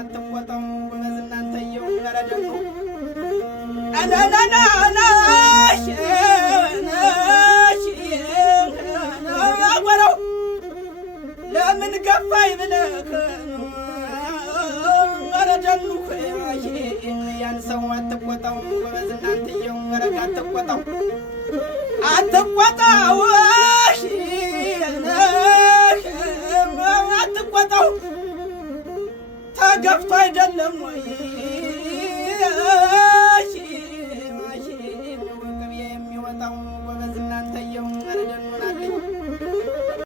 አትቆጣው በዝናንተየው ያረደሙ አናናናናሽ አወራው ለምን ገፋይ ብለህ ያረደሙ ያን ሰው አትቆጣው በዝናንተየው ወረጋ አትቆጣው አትቆጣው አትቆጣው ተገፍቶ አይደለም ወይ